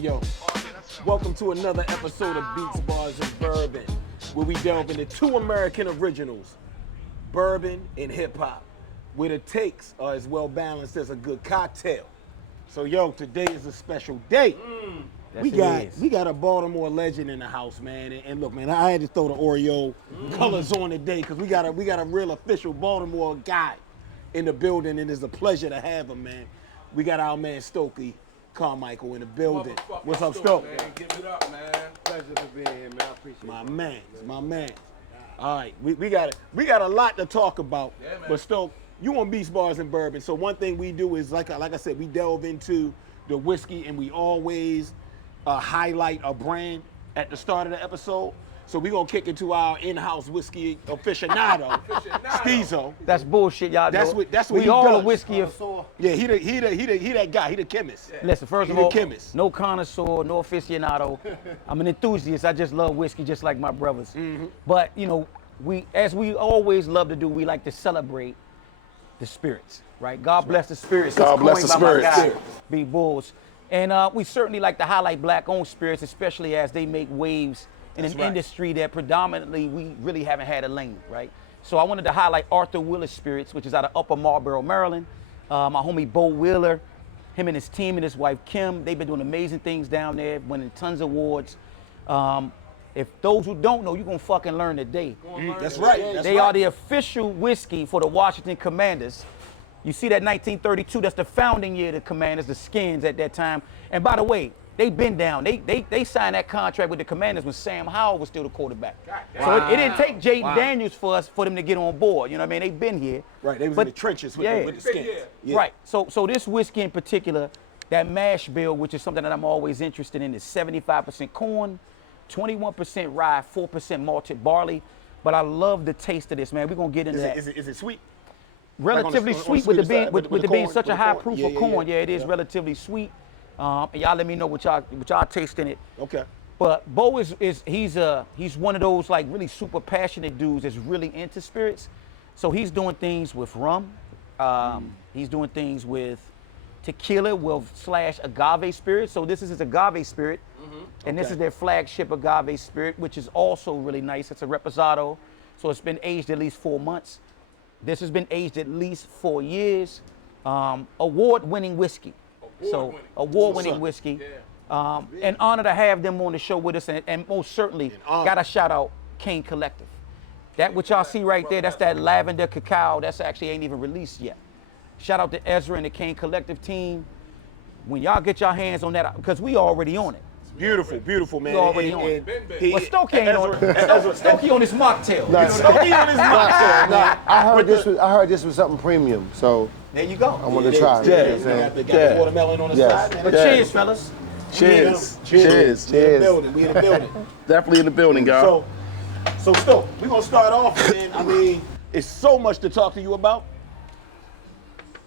Yo. Welcome to another episode of Beats, Bars, and Bourbon, where we delve into two American originals, bourbon and hip hop, where the takes are as well balanced as a good cocktail. So yo, today is a special day. We got a Baltimore legend in the house, man. And look, man, I had to throw the Oreo colors on today because we got a real official Baltimore guy in the building, and it's a pleasure to have him, man. We got our man Stokey Carmichael in the building. What's up, Stoke? Man, give it up, man. Pleasure for being here, man. I appreciate it. My man. All right, we got a lot to talk about. Yeah, man. But Stoke, you on Beats, Bars, and Bourbon. So one thing we do is, like I said, we delve into the whiskey, and we always highlight a brand at the start of the episode. So we gonna kick into our in-house whiskey aficionado, Steezo. That's bullshit, y'all. That's know. what we he all does. a whiskey. Yeah, he that guy. He the chemist. Yeah. Listen, first He of the all, chemist. no connoisseur, no aficionado. I'm an enthusiast. I just love whiskey, just like my brothers. But you know, as we always love to do, we like to celebrate the spirits, right? God bless the spirits. God It's bless the coined by my spirits. guy, B Bulls. And we certainly like to highlight black-owned spirits, especially as they make waves in an industry that predominantly we really haven't had a lane, right? So I wanted to highlight Arthur Willis Spirits, which is out of Upper Marlboro, Maryland. My homie Bo Wheeler, him and his team and his wife Kim, they've been doing amazing things down there, winning tons of awards. If those who don't know, you're gonna fucking learn today. That's right. They are the official whiskey for the Washington Commanders. You see that 1932, that's the founding year of the Commanders, the Skins at that time. And by the way, they've been down. They signed that contract with the Commanders when Sam Howell was still the quarterback. So it didn't take Jaden Daniels for them to get on board. You know what I mean? They've been here. Right, they was in the trenches with the Skins. Yeah. Right. So this whiskey in particular, that mash bill, which is something that I'm always interested in, is 75% corn, 21% rye, 4% malted barley. But I love the taste of this, man. We're gonna get into that. Is it sweet? Relatively on the sweet with the sweeter being side, with with the the being corn, such with a the high corn. proof Yeah, of yeah, corn. yeah. Yeah, it is Yeah. relatively sweet. And y'all let me know what y'all taste in it. Okay. But Bo he's one of those like really super passionate dudes that's really into spirits. So he's doing things with rum. He's doing things with tequila / agave spirit. So this is his agave spirit. And this Okay. is their flagship agave spirit, which is also really nice. It's a reposado. So it's been aged at least 4 months. This has been aged at least 4 years. Award-winning whiskey. Award-winning whiskey. An honor to have them on the show with us, and most certainly got to shout out Cane Collective. That what y'all see right there, that's that lavender cacao. That's actually ain't even released yet. Shout out to Ezra and the Cane Collective team. When y'all get your hands on that, because we already on it. Beautiful, man. We already on it. But Stokey ain't on it. Stokey on his mocktail. Stokey on his mocktail, man. I heard this was something premium, so There you go. I want to try it. Yeah, You know what I'm saying? got the watermelon on the Yes. side. But Yeah. cheers, fellas. Cheers. Cheers. We in the building. Definitely in the building, y'all. So Stoke, we're gonna start off, man. I mean, it's so much to talk to you about,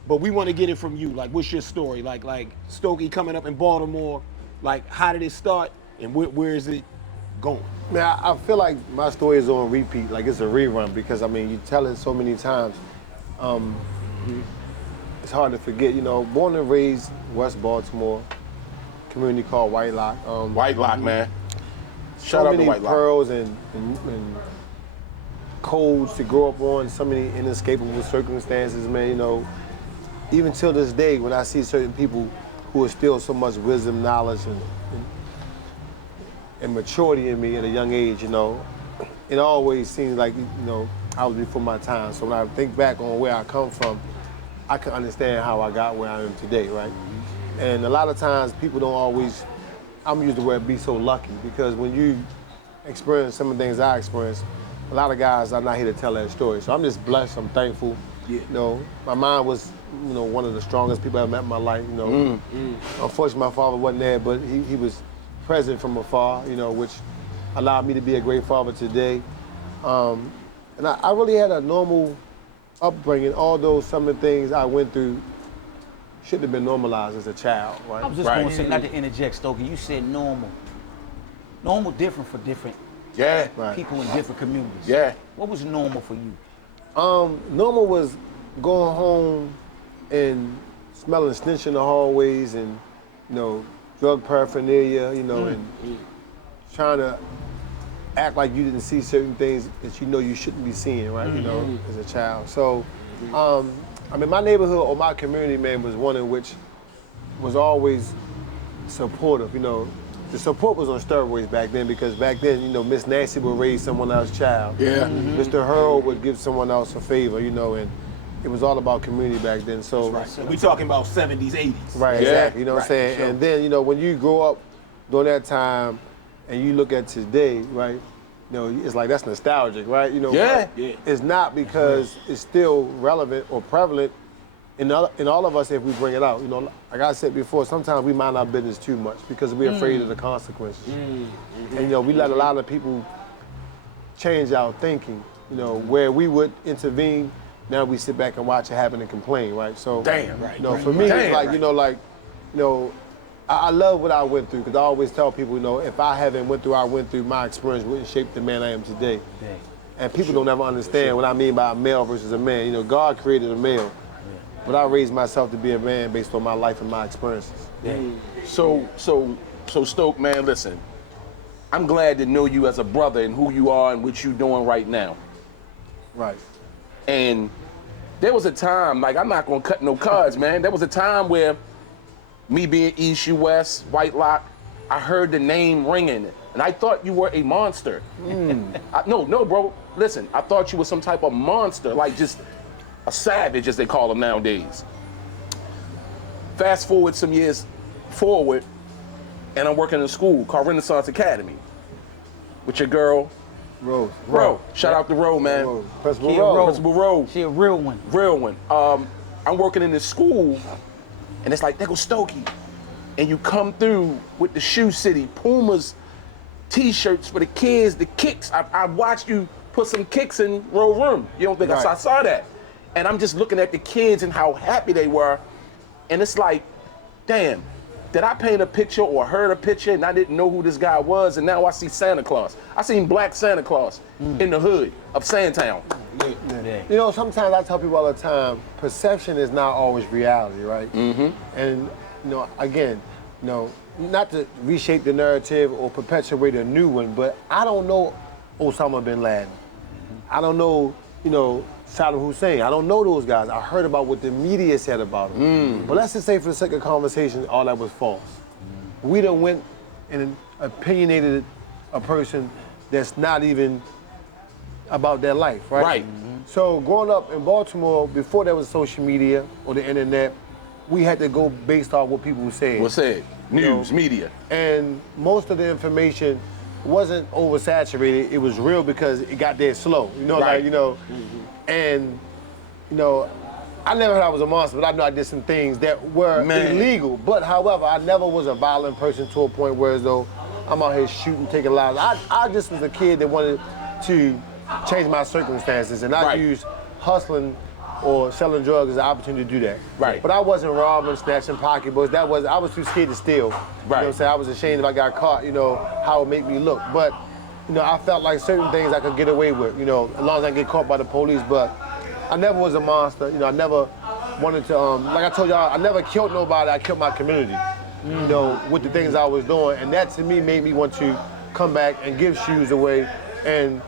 but we want to get it from you. Like, what's your story? Like Stokey coming up in Baltimore. Like, how did it start, and where is it going? Man, I feel like my story is on repeat, like it's a rerun, because I mean, you tell it so many times. It's hard to forget, you know, born and raised West Baltimore, community called White Lock. White Lock, man. So Shout out to many White Lock. pearls and codes to grow up on, so many inescapable circumstances, man, you know. Even till this day, when I see certain people who instill so much wisdom, knowledge, and maturity in me at a young age, you know, it always seems like, you know, I was before my time. So when I think back on where I come from, I can understand how I got where I am today, right? And a lot of times people don't always, I'm used to where be so lucky, because when you experience some of the things I experienced, a lot of guys are not here to tell that story. So I'm just blessed, I'm thankful. Yeah. You know, my mom was, you know, one of the strongest people I ever met in my life, you know. Unfortunately, my father wasn't there, but he was present from afar, you know, which allowed me to be a great father today. And I really had a normal upbringing, although some of the things I went through shouldn't have been normalized as a child, right? I was just going to say, not to interject, Stokey, you said normal. Normal different for different Yeah. Right. people in different communities. Yeah. What was normal for you? Normal was going home and smelling stench in the hallways and, you know, drug paraphernalia, you know, and trying to act like you didn't see certain things that you know you shouldn't be seeing, right? You know, as a child. So, I mean, my neighborhood or my community, man, was one in which was always supportive. You know, the support was on steroids back then because back then, you know, Miss Nancy would raise someone else's child. Yeah. Mr. Harold would give someone else a favor, you know, and it was all about community back then. So, We talking about 70s, 80s. right, Yeah. exactly. You know what I'm saying? Sure. And then, you know, when you grow up during that time and you look at today, right, you know, it's like that's nostalgic, right? You know, Yeah. but it's not because it's still relevant or prevalent in all of us if we bring it out. You know, like I said before, sometimes we mind our business too much because we're afraid of the consequences. And, you know, we let a lot of people change our thinking, you know, where we would intervene, now we sit back and watch it happen and complain, right? So, Damn. you know, for me, Damn. it's like, you know, I love what I went through because I always tell people, you know, if I haven't went through what I went through, my experience wouldn't shape the man I am today. And people don't ever understand what I mean by a male versus a man. You know, God created a male, but I raised myself to be a man based on my life and my experiences. So Stoke, man, listen. I'm glad to know you as a brother and who you are and what you're doing right now. Right. And there was a time, like, I'm not gonna cut no cards, man. There was a time where me being East, you West, White Lock, I heard the name ringing, and I thought you were a monster. No, bro, listen, I thought you were some type of monster, like just a savage, as they call them nowadays. Fast forward some years forward, and I'm working in a school called Renaissance Academy with your girl, Rose. Ro. Shout out to Ro, man. Rose. Principal Kid Rose. Rose. Principal Ro. She a real one. Real one. I'm working in this school, and it's like, there goes Stokey. And you come through with the Shoe City, Pumas, T-shirts for the kids, the kicks. I watched you put some kicks in Row Room. You don't think I saw that? And I'm just looking at the kids and how happy they were. And it's like, damn, did I paint a picture or heard a picture and I didn't know who this guy was, and now I see Santa Claus. I seen Black Santa Claus in the hood of Sandtown. You know, sometimes I tell people all the time, perception is not always reality, right? And, you know, again, you know, not to reshape the narrative or perpetuate a new one, but I don't know Osama bin Laden. I don't know, you know, Saddam Hussein. I don't know those guys. I heard about what the media said about them. But let's just say for the sake of conversation, all that was false. We done went and opinionated a person that's not even about their life, right? Right. So growing up in Baltimore, before there was social media or the internet, we had to go based off what people said. What's that? News, media. And most of the information wasn't oversaturated. It was real because it got there slow. You know, Right. like, you know, and, you know, I never heard I was a monster, but I know I did some things that were illegal. But however, I never was a violent person to a point where as though I'm out here shooting, taking lives. I just was a kid that wanted to change my circumstances, and I used hustling or selling drugs as an opportunity to do that. Right. But I wasn't robbing, snatching pocketbooks. I was too scared to steal. You know what I'm saying? I was ashamed if I got caught, you know, how it would make me look. But, you know, I felt like certain things I could get away with, you know, as long as I get caught by the police. But I never was a monster. You know, I never wanted to, like I told y'all, I never killed nobody. I killed my community, you know, with the things I was doing. And that to me made me want to come back and give shoes away and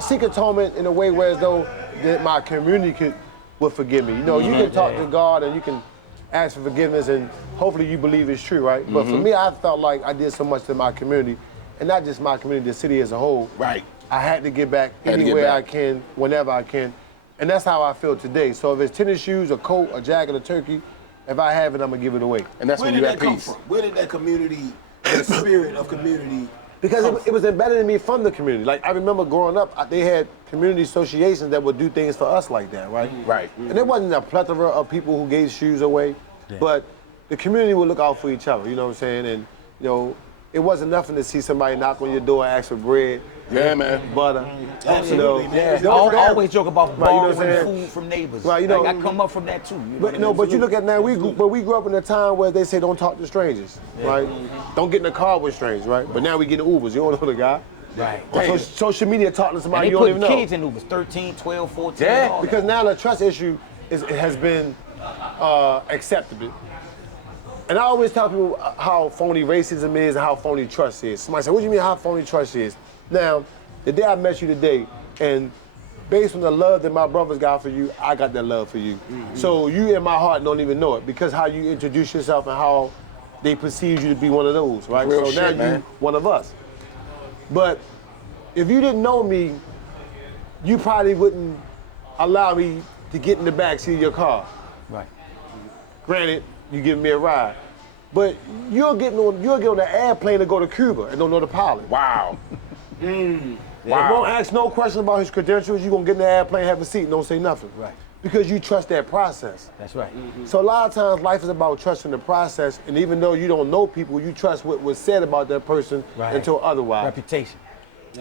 seek atonement in a way where as though that my community would forgive me. You know, you can talk to God and you can ask for forgiveness and hopefully you believe it's true, right? But for me, I felt like I did so much to my community, and not just my community, the city as a whole. Right. I had to get back any way I can, whenever I can. And that's how I feel today. So if it's tennis shoes, a coat, a jacket, a turkey, if I have it, I'm gonna give it away. And that's when you at peace. Where did that community, the spirit of community? Because it was embedded in me from the community. Like, I remember growing up, they had community associations that would do things for us like that, right? Right. And there wasn't a plethora of people who gave shoes away, but the community would look out for each other, you know what I'm saying? And, you know, it wasn't nothing to see somebody knock on your door and ask for bread, butter. Absolutely, I always joke about borrowing food from neighbors. Right, you know, like, I come up from that too. But you look at now, we grew up in a time where they say don't talk to strangers, right? Don't get in a car with strangers, right? But now we get in Ubers, you don't know the guy. Right. So social media talking to somebody And you they don't even put know. kids in Ubers, 13, 12, 14. Yeah, all Because now the trust issue has been accepted. And I always tell people how phony racism is and how phony trust is. Somebody said, what do you mean how phony trust is? Now, the day I met you today, and based on the love that my brothers got for you, I got that love for you. So you in my heart don't even know it because how you introduce yourself and how they perceive you to be one of those, right? Real so shit, now man. you one of us. But if you didn't know me, you probably wouldn't allow me to get in the backseat of your car. Right. Granted, you giving me a ride. But you'll get on the airplane to go to Cuba and don't know the pilot. Wow. Wow. You won't ask no question about his credentials. You're going to get in the airplane, have a seat, and don't say nothing. Right. Because you trust that process. That's right. So a lot of times life is about trusting the process, and even though you don't know people, you trust what was said about that person until otherwise. Reputation.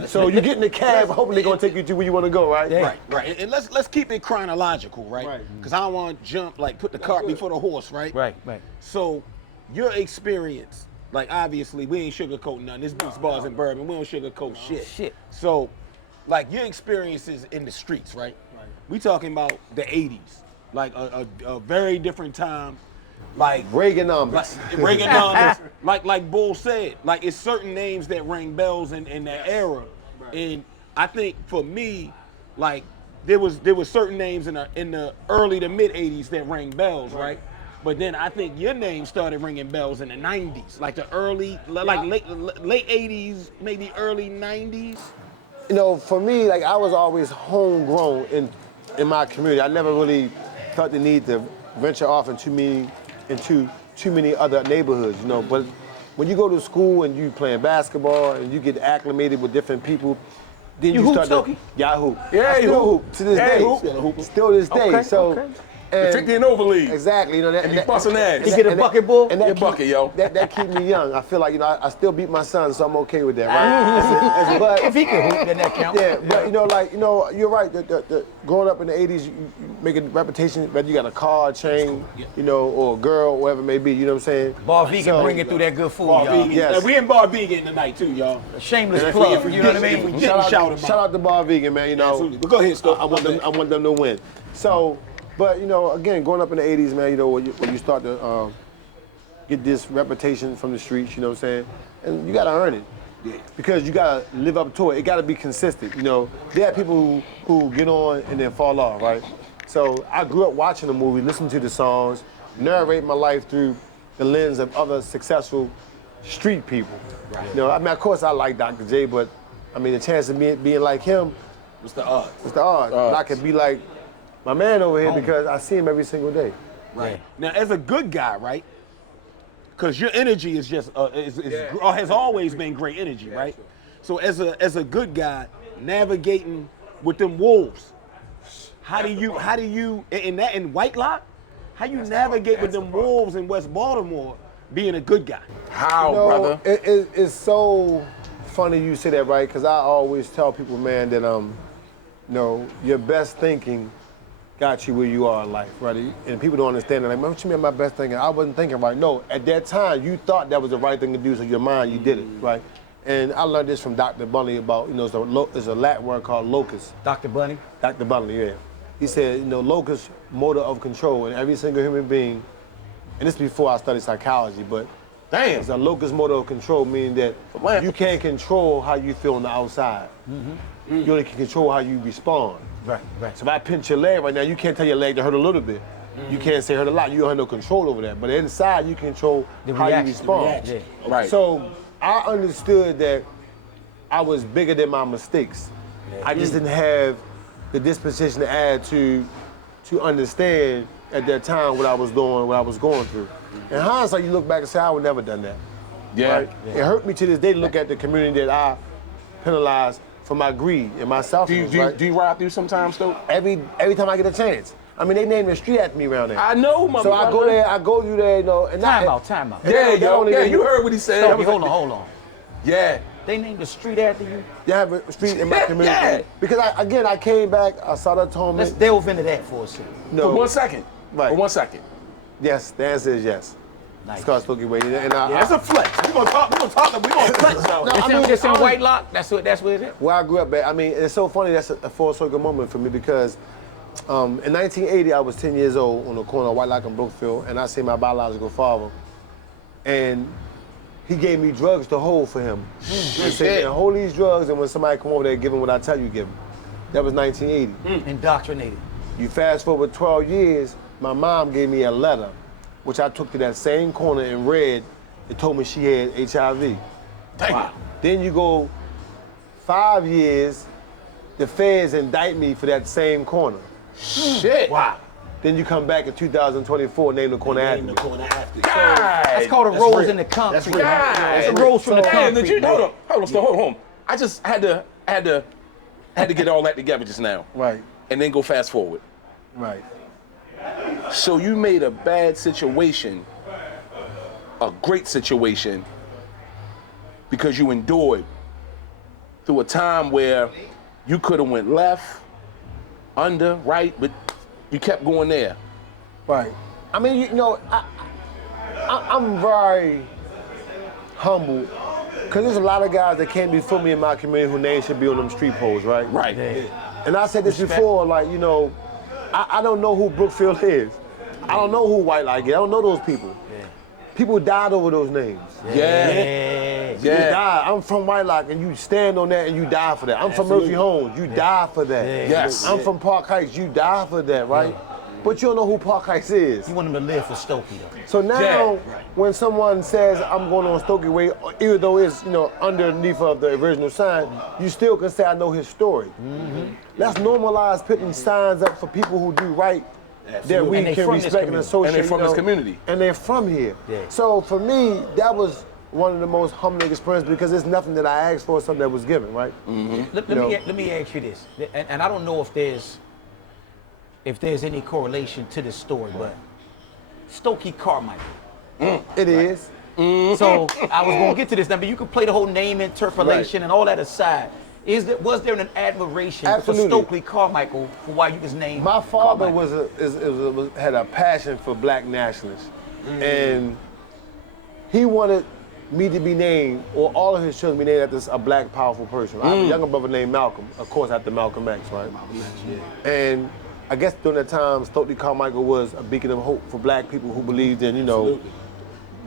So you get in the cab, hoping they're going to take you to where you want to go, right? Yeah. Right. And let's keep it chronological, right? Right. Because I don't want to jump, like put the cart before the horse, right? Right. So your experience, like obviously we ain't sugarcoating nothing. This beats bars and bourbon. We don't sugarcoat shit. So, like your experiences in the streets, right? We talking about the 80s, like a very different time, like Reaganomics. like Bull said, like it's certain names that ring bells in that era, and I think for me, like there was certain names in the early to mid 80s that rang bells, right? But then I think your name started ringing bells in the 90s, like the early, like late 80s, maybe early 90s. You know, for me, like I was always homegrown in my community. I never really felt the need to venture off into too many other neighborhoods, you know. But when you go to school and you playing basketball and you get acclimated with different people, then you start Stokey? Yeah, I hoop. Yeah, I you still hoop. hoop to this Yeah, day. you hoop. Still to this day. Okay, So. okay. And 50 and over league. Exactly, you know that. And you busting ass. You get a bucket, bull? And that Your bucket, yo. That keep me young. I feel like, you know, I still beat my son, so I'm okay with that, right? But If he can hoop, then that counts. yeah, but you're right. The growing up in the 80s, you make a reputation, whether you got a car, a chain, you know, or a girl, whatever it may be, you know what I'm saying? Bar Vegan bringing through that good food, Bar y'all. Vegan. Yes. We in Bar Vegan tonight too, y'all. Shameless And plug, if we you know what I didn't- mean? if we didn't shout him Shout out to Bar Vegan, man, you know. Absolutely. But go ahead, Stoke. I want them to win. So, but, you know, again, growing up in the 80s, man, you know, when you start to get this reputation from the streets, you know what I'm saying? And you got to earn it. Yeah. Because you got to live up to it. It got to be consistent, you know. There are people who get on and then fall off, right? So I grew up watching the movie, listening to the songs, narrate my life through the lens of other successful street people. Right. You know, I mean, of course I like Dr. J, but I mean, the chance of me being like him, What's the odds? it's the odds. And I could be like my man over here because I see him every single day. Right. Now, as a good guy, right? Because your energy is just has always been great energy, right? So as a good guy, navigating with them wolves, how do you in White Lock, how you navigate with them wolves in West Baltimore, being a good guy? How, You know, brother? It's so funny you say that, right? Because I always tell people, man, that you know, your best thinking got you where you are in life, right? And people don't understand that. Like, man, what you mean my best thinking? I wasn't thinking right. No, at that time, you thought that was the right thing to do, so your mind, you did it, right? And I learned this from Dr. Bunley about, you know, there's a Latin word called locus. Dr. Bunny? Dr. Bunley, yeah. He said, you know, locus, motor of control in every single human being, and this is before I studied psychology, but Damn. it's a locus motor of control, meaning that you can't control how you feel on the outside. You only can control how you respond. Right. So if I pinch your leg right now, you can't tell your leg to hurt a little bit. You can't say hurt a lot. You don't have no control over that. But inside, you control how you respond. Yeah. Right. So I understood that I was bigger than my mistakes. I just didn't have the disposition to add to understand at that time what I was doing, what I was going through. In hindsight, you look back and say, I would never done that. Yeah. Right? It hurt me to this day to look at the community that I penalized for my greed and my Do selfishness. you, right? do you ride through sometimes, though? Every time I get a chance. I mean, they named the street after me around there. I know, my So brother. I go through there, you know, and Time out. Yeah, yo. Yeah, you heard what he said. Stokey, hold on. Yeah. They named the street after you? They have a street in my community. Yeah. Because I came back, I saw the atonement. Let's delve into that for a second. No. For 1 second. Right. For 1 second. Yes, the answer is yes. Nice. It's called Stokey Way. And That's a flex. We gonna flex though. No, It's I in, mean, it's in honestly- White Lock? That's what it is? where I grew up at, I mean, it's so funny, that's a full circle moment for me because in 1980, I was 10 years old on the corner of White Lock and Brookfield, and I seen my biological father and he gave me drugs to hold for him. He said, man, hold these drugs, and when somebody come over there, give him what I tell you, give him. That was 1980. Indoctrinated. You fast forward 12 years, my mom gave me a letter, which I took to that same corner and read. It told me she had HIV. Wow. Then you go 5 years, the feds indict me for that same corner. Shit. Wow. Then you come back in 2024, name the corner after Name me. the corner after. That's called a rose in the concrete. That's real. It's a rose from the Damn, concrete. did you hold on. I just had to get all that together just now. Right, And then go fast forward. right. So you made a bad situation a great situation because you endured through a time where you could have went left, under, right, but you kept going there. Right. I mean, you know, I'm very humble because there's a lot of guys that can't be for me in my community who names should be on them street poles, right? Right. And I said this before, like, you know, I don't know who Brookfield is. I don't know who White Light is. I don't know those people. People died over those names. Yeah. You die. I'm from White Lock, and you stand on that and you die for that. I'm from Murphy Homes, you die for that. Yes. I'm from Park Heights, you die for that, right? But you don't know who Park Heights is. You want him to live for Stokey, though. So now, when someone says I'm going on Stokey Way, even though it's underneath of the original sign, you still can say I know his story. Let's normalize putting signs up for people who do right that we can respect and associate. And they're from this community. And they're from here. So for me, that was one of the most humbling experiences because it's nothing that I asked for, it's something that was given, right? Let me ask you this, and I don't know if there's any correlation to this story, but Stokey Carmichael. It is. So I was gonna get to this now, but you could play the whole name interpolation and all that aside. Was there an admiration Absolutely. for Stokey Carmichael for why you was named? My father Carmichael? had a passion for black nationalists, and he wanted me to be named, or all of his children be named after a black, powerful person. I have a younger brother named Malcolm, of course, after Malcolm X, right? Malcolm X, And I guess during that time, Stokey Carmichael was a beacon of hope for black people who believed in,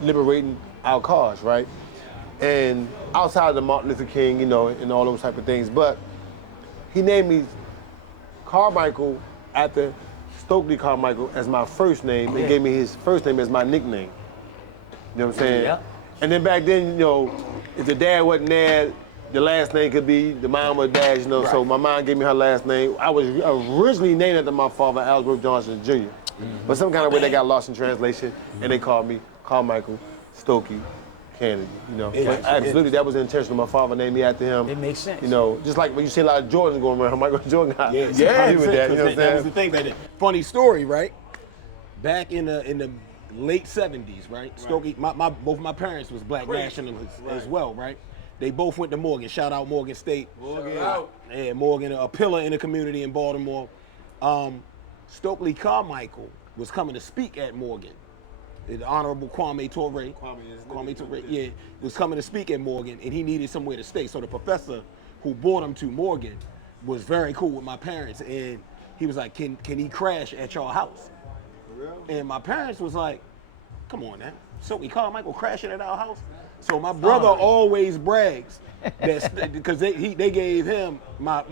liberating our cause, right? And outside of the Martin Luther King, and all those type of things, but he named me Carmichael after Stokey Carmichael as my first name and gave me his first name as my nickname. You know what I'm saying? Yeah. And then back then, if the dad wasn't there, the last name could be the mom or dad, so my mom gave me her last name. I was originally named after my father, Emory Jones and Jay-Z. But some kind of way they got lost in translation and they called me Carmichael Stokey Kennedy, But absolutely, that was intentional. My father named me after him. It makes sense. Just like when you see a lot of Jordans going around, Michael Jordan got with that, you know what I'm That was saying? the thing back then. Funny story, right? Back in the late 70s, right? Stokey, both my parents was black nationalists as well, right? They both went to Morgan. Shout out Morgan State. Morgan, a pillar in the community in Baltimore. Stokey Carmichael was coming to speak at Morgan. The Honorable Kwame Ture was coming to speak at Morgan, and he needed somewhere to stay. So the professor who brought him to Morgan was very cool with my parents, and he was like, "Can he crash at your house?" And my parents was like, "Come on now, Stokey Carmichael crashing at our house?" So my brother always brags that because they gave him my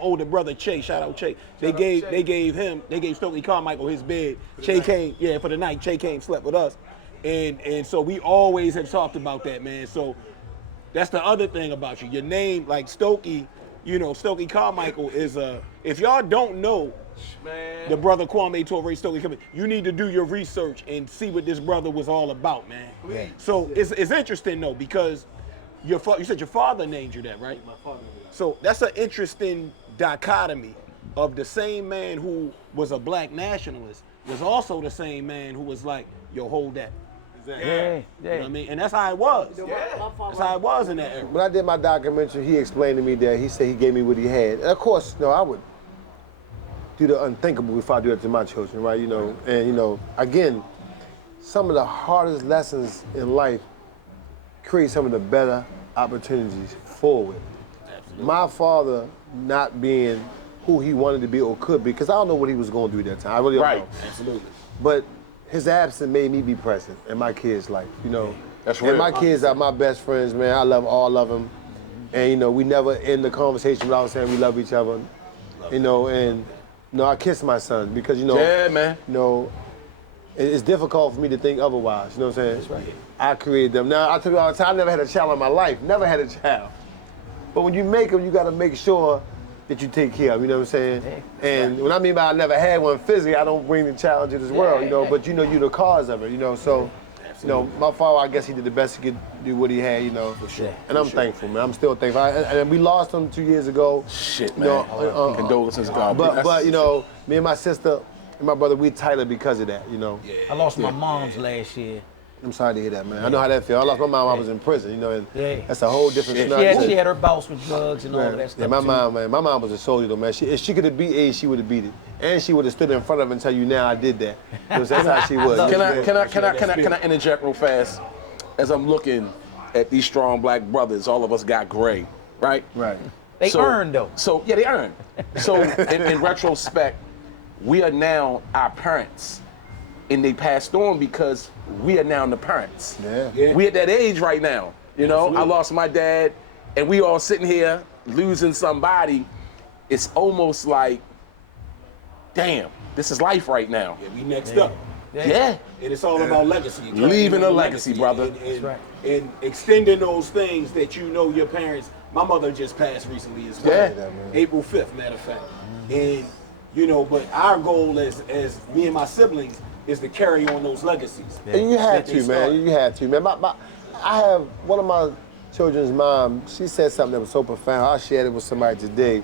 older brother Che, shout out Che. They gave Stokey Carmichael his bed. Che came, for the night. Che came, slept with us, and so we always have talked about that, man. So that's the other thing about you. Your name, like Stokey, Stokey Carmichael is if y'all don't know the brother Kwame Ture Stokey Carmichael, you need to do your research and see what this brother was all about, man. So it's interesting though, because you said your father named you that, right? My father. So that's an interesting dichotomy of the same man who was a black nationalist was also the same man who was like, yo, hold that. Yeah. You know what I mean? And that's how it was. That's how it was in that era. When I did my documentary, he explained to me that he said he gave me what he had. And of course, I would do the unthinkable before I do that to my children, right? And again, some of the hardest lessons in life create some of the better opportunities forward. Absolutely. My father not being who he wanted to be or could be, because I don't know what he was going to do at that time. I really don't know. Absolutely. But his absence made me be present in my kids' life, That's real. And my kids are my best friends, man. I love all of them. And, you know, we never end the conversation without saying we love each other. You know, and, you know, I kiss my son because, you know, Yeah, man. you know, it's difficult for me to think otherwise, you know what I'm saying? That's right. I created them. Now, I tell you all the time, I never had a child in my life, never had a child. But when you make them, you gotta make sure that you take care of, you know what I'm saying? And what I mean by I never had one physically, I don't bring the child into this world, you know, but you know you're the cause of it, you know, so, you know, my father, I guess he did the best he could do what he had, you know. For sure. And I'm thankful, man, I'm still thankful. And we lost him 2 years ago. Shit, You man. know, Condolences, God. but, you know, me and my sister and my brother, we tighter because of that, you know. I lost my mom's last year. I'm sorry to hear that, man. I know how that feels. I lost my mom, I was in prison, you know, and that's a whole different scenario. She had her bouts with drugs and all of that stuff. Yeah, my mom, man, my mom was a soldier though, man. If she could have beat AIDS, she would have beat it. And she would have stood in front of him and tell you now I did that. Because that's how she was. Can I interject real fast? As I'm looking at these strong black brothers, all of us got gray, right? Right. They earned though. So yeah, they earned. So in retrospect, we are now our parents, and they passed on because we are now the parents. Yeah. We at that age right now. You know, Absolutely. I lost my dad, and we all sitting here losing somebody. It's almost like, damn, this is life right now. Yeah, we next up. Yeah. And it's all about legacy. Leaving a legacy, brother. And, right. and extending those things that you know your parents. My mother just passed recently as well. Yeah. April 5th, matter of fact. And, you know, but our goal as me and my siblings is to carry on those legacies. And you had That they to, man. started. You had to, man. I have one of my children's mom, she said something that was so profound. I shared it with somebody today.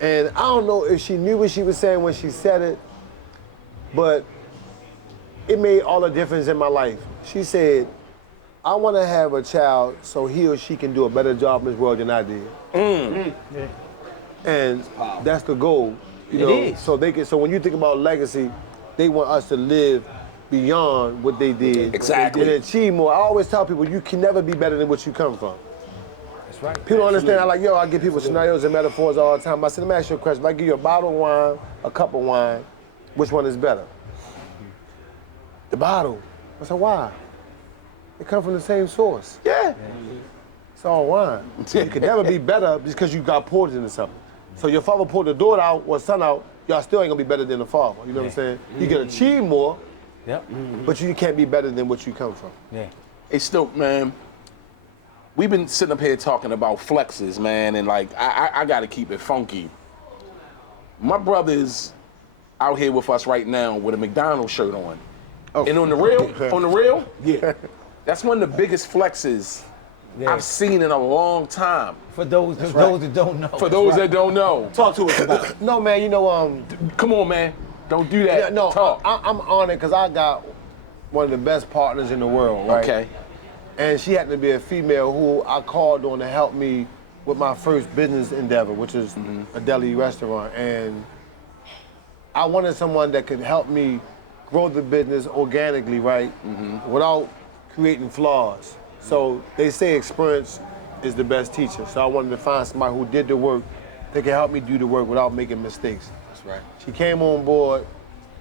And I don't know if she knew what she was saying when she said it, but it made all the difference in my life. She said, I want to have a child so he or she can do a better job in this world than I did. And that's the goal. You know, is. so they can. So when you think about legacy, they want us to live beyond what they did. Exactly. And achieve more. I always tell people you can never be better than what you come from. That's right. People don't understand. I give people scenarios and metaphors all the time. I said, let me ask you a question. If I give you a bottle of wine, a cup of wine, which one is better? The bottle. I said, why? They come from the same source. Yeah. It's all wine. You can never be better just because you got poured into something. So your father poured the daughter out or son out, y'all still ain't gonna be better than the father. You know what I'm saying? You can achieve more, Yep. but you can't be better than what you come from. Yeah. Hey, Stoke, man, we've been sitting up here talking about flexes, man, and like, I gotta keep it funky. My brother's out here with us right now with a McDonald's shirt on. Oh. And on the real, Yeah. that's one of the biggest flexes I've seen in a long time. For those that don't know. For those that don't know. Talk to us about it. No, man, you know, Come on, man. Don't do that. yeah, no, Talk. I'm honored because I got one of the best partners in the world, right? Okay. And she happened to be a female who I called on to help me with my first business endeavor, which is a deli restaurant. And I wanted someone that could help me grow the business organically, right? Without creating flaws. So they say experience is the best teacher. So I wanted to find somebody who did the work that could help me do the work without making mistakes. That's right. She came on board,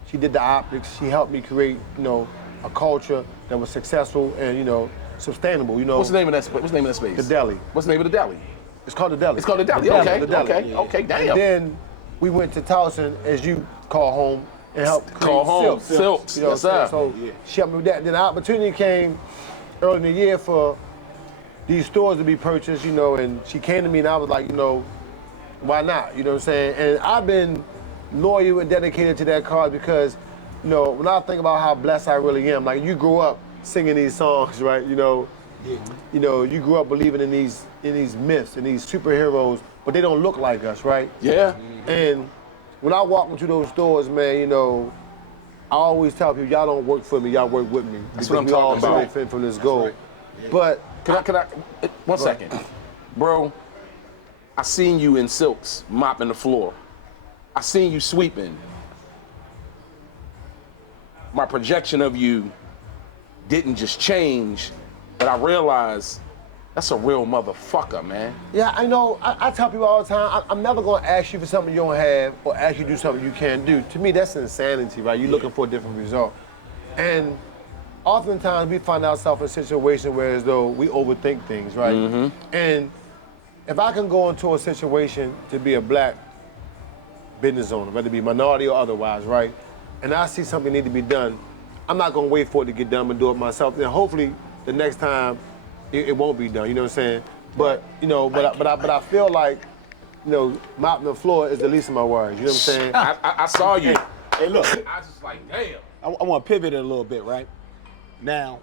she did the optics, she helped me create, you know, a culture that was successful and, you know, sustainable, you know. What's the name of that space? The deli. What's the name of the deli? It's called the deli. It's called the deli. The Okay. The deli. Okay. Damn. And then we went to Towson, as you call home, and helped create Call home. Silks. Silks. You know Yes, what I'm sir. saying? So she helped me with that. Then the opportunity came early in the year for these stores to be purchased, you know, and she came to me and I was like, you know, why not? You know what I'm saying? And I've been loyal and dedicated to that cause because, you know, when I think about how blessed I really am, like you grew up singing these songs, right? You know, you grew up believing in these myths and these superheroes, but they don't look like us, right? Yeah. And when I walk into those stores, man, you know, I always tell people, y'all don't work for me, y'all work with me. That's what I'm Because we all talking about. benefit from this goal. But Can I, one second. Bro, I seen you in silks mopping the floor. I seen you sweeping. My projection of you didn't just change, but I realized that's a real motherfucker, man. yeah, I know, I tell people all the time, I'm never gonna ask you for something you don't have or ask you to do something you can't do. To me, that's insanity, right? You're looking for a different result. And oftentimes we find ourselves in a situation where as though we overthink things, right? And if I can go into a situation to be a black business owner, whether it be minority or otherwise, right? And I see something need to be done, I'm not gonna wait for it to get done and do it myself. Then hopefully the next time it won't be done. You know what I'm saying? But you know, but I feel like, you know, mopping the floor is the least of my worries. You know what I'm saying? I saw you. Hey, look, I was just like, damn. I want to pivot it a little bit, right? Now,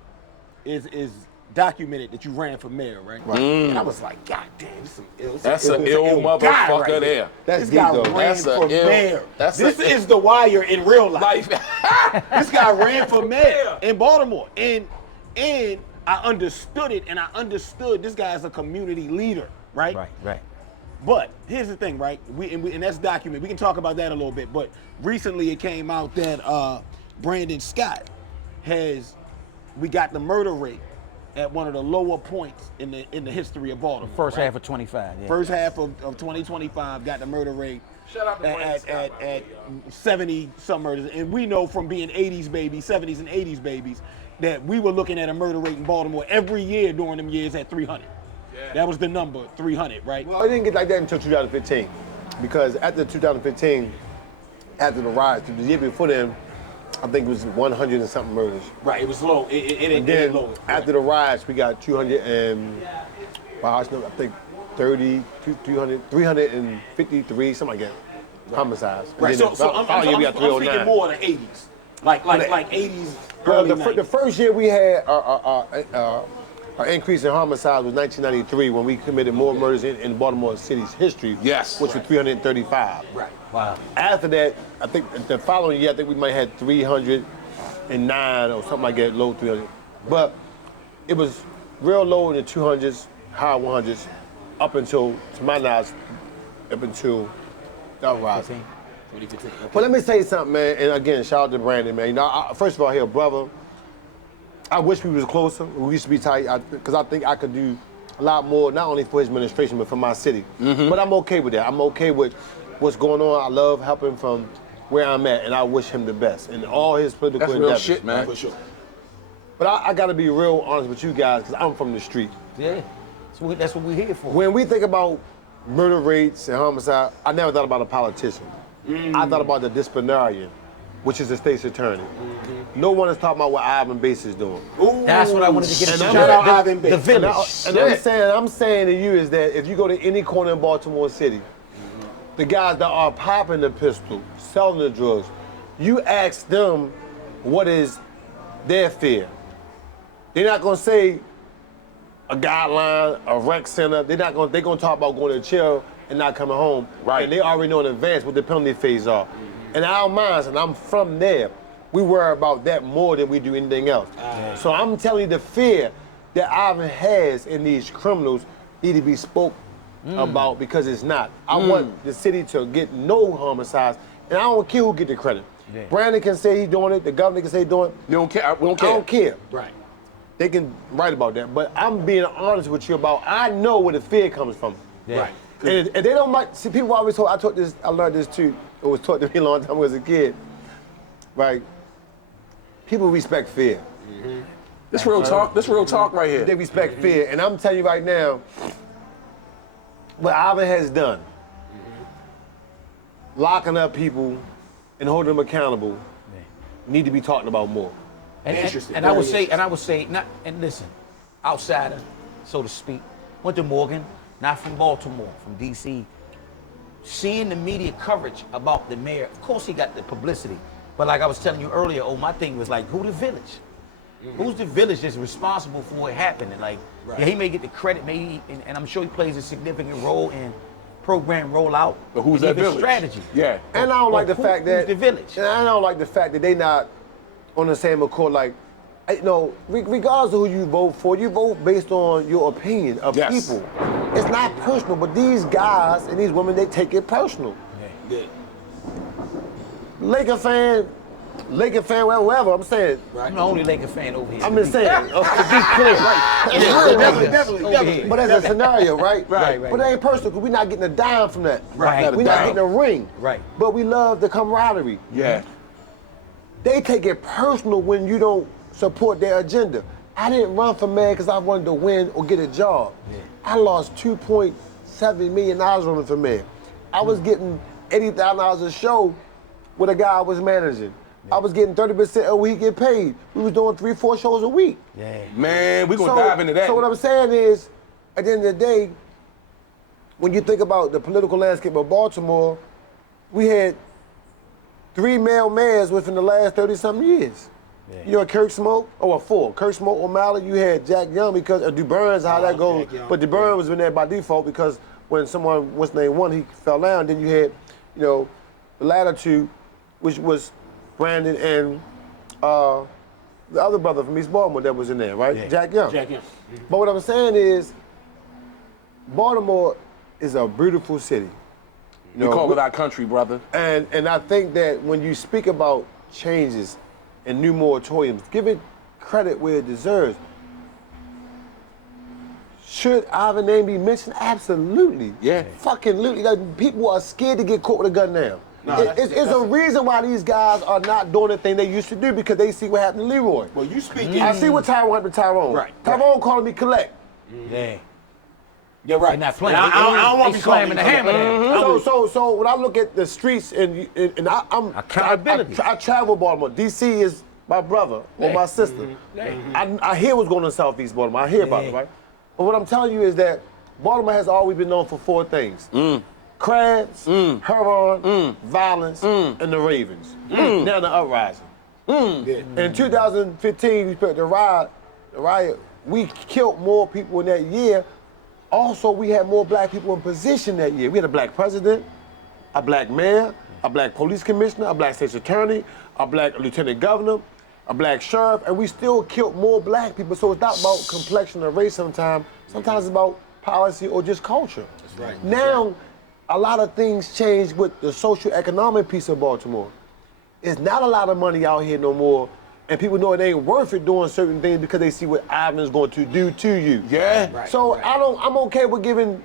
is documented that you ran for mayor, right? And I was like, God damn, this is some ill. That's an ill motherfucker right there. That's This deep guy though. ran That's a for ill- mayor. that's This a- is The Wire in real life. This guy ran for mayor Yeah. in Baltimore, and I understood it, and I understood this guy is a community leader, right? Right. But here's the thing, right? And that's documented. We can talk about that a little bit. But recently it came out that Brandon Scott we got the murder rate at one of the lower points in the history of Baltimore. First right? half of 25. Yeah. First half of 2025 got the murder rate Shout out to Brandon Scott, at 70 some murders. And we know from being 80s babies, 70s and 80s babies, that we were looking at a murder rate in Baltimore every year during them years at 300. Yeah. That was the number, 300, right? Well, it didn't get like that until 2015, because after 2015, after the riots, the year before then, I think it was 100 and something murders. Right, it was low. And then low. after the riots, we got 200 and, I think 353, something like that, homicides. And Right, then so the I'm following year we got thinking 309. more of the 80s. Like 80s, Well, early the 90s. first year we had our increase in homicides was 1993 when we committed more murders in Baltimore City's history. Yes. Which was 335. Right. Wow. After that, I think the following year, I think we might have had 309 or something like that, low 300. But it was real low in the 200s, high 100s, up until, to my knowledge, up until that rise. 2015. Okay. But let me say something, man, and again, shout out to Brandon, man. You know, first of all, here, brother, I wish we was closer. We used to be tight, because I think I could do a lot more, not only for his administration, but for my city. But I'm okay with that. I'm okay with what's going on. I love helping from where I'm at, and I wish him the best in all his political That's real endeavors. shit, man. For sure. But I got to be real honest with you guys, because I'm from the street. Yeah. That's what we're here for. When we think about murder rates and homicide, I never thought about a politician. I thought about the disciplinarian, which is the state's attorney. No one is talking about what Ivan Bass is doing. That's what I wanted to get And into. shout out Ivan Bass. The village. And I'm saying to you is that if you go to any corner in Baltimore City, the guys that are popping the pistol, selling the drugs, you ask them what is their fear. They're not gonna say a guideline, a rec center. They're gonna talk about going to jail and not coming home. Right. And they already know in advance what the penalty phase are. In our minds, and I'm from there, we worry about that more than we do anything else. So I'm telling you, the fear that Ivan has in these criminals need to be spoke about, because it's not. I want the city to get no homicides, and I don't care who get the credit. Yeah. Brandon can say he's doing it, the governor can say he's doing it. You don't care. We don't I care. don't care. Right. They can write about that, but I'm being honest with you about, I know where the fear comes from. Yeah. Right. And they don't like, see, people always told, I learned this too, it was taught to me a long time when I was a kid, right? People respect fear. This real talk. This real talk right here. They respect fear, and I'm telling you right now, what Ivan has done, locking up people and holding them accountable, need to be talked about more. Interesting. And I would say, and listen, outsider, so to speak, went to Morgan, not from Baltimore, from DC. Seeing the media coverage about the mayor, of course he got the publicity, but like I was telling you earlier, my thing was like, who the village? Who's the village that's responsible for it happening? Like, yeah, he may get the credit, maybe, and I'm sure he plays a significant role in program rollout. But who's and that even village? strategy. Yeah. And I don't like the fact that who's the village? And I don't like the fact that they not on the same accord. Like, you know, regardless of who you vote for, you vote based on your opinion of Yes. people. It's not personal, but these guys and these women, they take it personal. Yeah. Laker fan, wherever. I'm saying. I'm the only Laker fan over here. I'm just saying. To be clear, right? It's real, Definitely. But as a scenario, right? Right. But it ain't personal, because we're not getting a dime from that. Right. We're not getting a ring. Right. But we love the camaraderie. Yeah. They take it personal when you don't support their agenda. I didn't run for mayor because I wanted to win or get a job. Yeah. I lost $2.7 million running for mayor. I was getting $80,000 a show with a guy I was managing. Yeah. I was getting 30% of what he get paid. We was doing 3-4 shows a week. Yeah. Man, we're gonna dive into that. So what I'm saying is, at the end of the day, when you think about the political landscape of Baltimore, we had 3 male mayors within the last 30-something years. Yeah. You know, Kirk Smoke, or 4. Kirk Smoke, O'Malley, you had Jack Young because of DuBurns, how that goes. But DuBurns was in there by default because when someone, what's name, won, he fell down. Then you had, you know, the latter two, which was Brandon and the other brother from East Baltimore that was in there, right? Yeah. Jack Young. Jack Young. Mm-hmm. But what I'm saying is, Baltimore is a beautiful city. You call it our country, brother. And I think that when you speak about changes and new moratoriums, give it credit where it deserves. Should Ivan name be mentioned? Absolutely. Yeah. Fucking literally. Like, people are scared to get caught with a gun now. No, it's a reason why these guys are not doing the thing they used to do because they see what happened to Leroy. Well, you speaking. I see what Tyrone happened to Tyrone. Right. Tyrone calling me collect. Yeah. You're right. They're not playing. I don't want to be slamming the hammer. So when I look at the streets and I travel Baltimore. DC is my brother or my sister. I hear what's going on in Southeast Baltimore. I hear about it, right? But what I'm telling you is that Baltimore has always been known for 4 things. Crabs, heroin, violence, and the Ravens. Now the uprising. In 2015, we spent the riot. We killed more people in that year. Also, we had more black people in position that year. We had a black president, a black mayor, a black police commissioner, a black state's attorney, a black lieutenant governor, a black sheriff, and we still killed more black people. So it's not about complexion or race sometimes. Sometimes it's about policy or just culture. That's right. Now, a lot of things changed with the social economic piece of Baltimore. It's not a lot of money out here no more, and people know it ain't worth it doing certain things because they see what Ivan's going to do to you. Yeah. Right, so I'm okay with giving,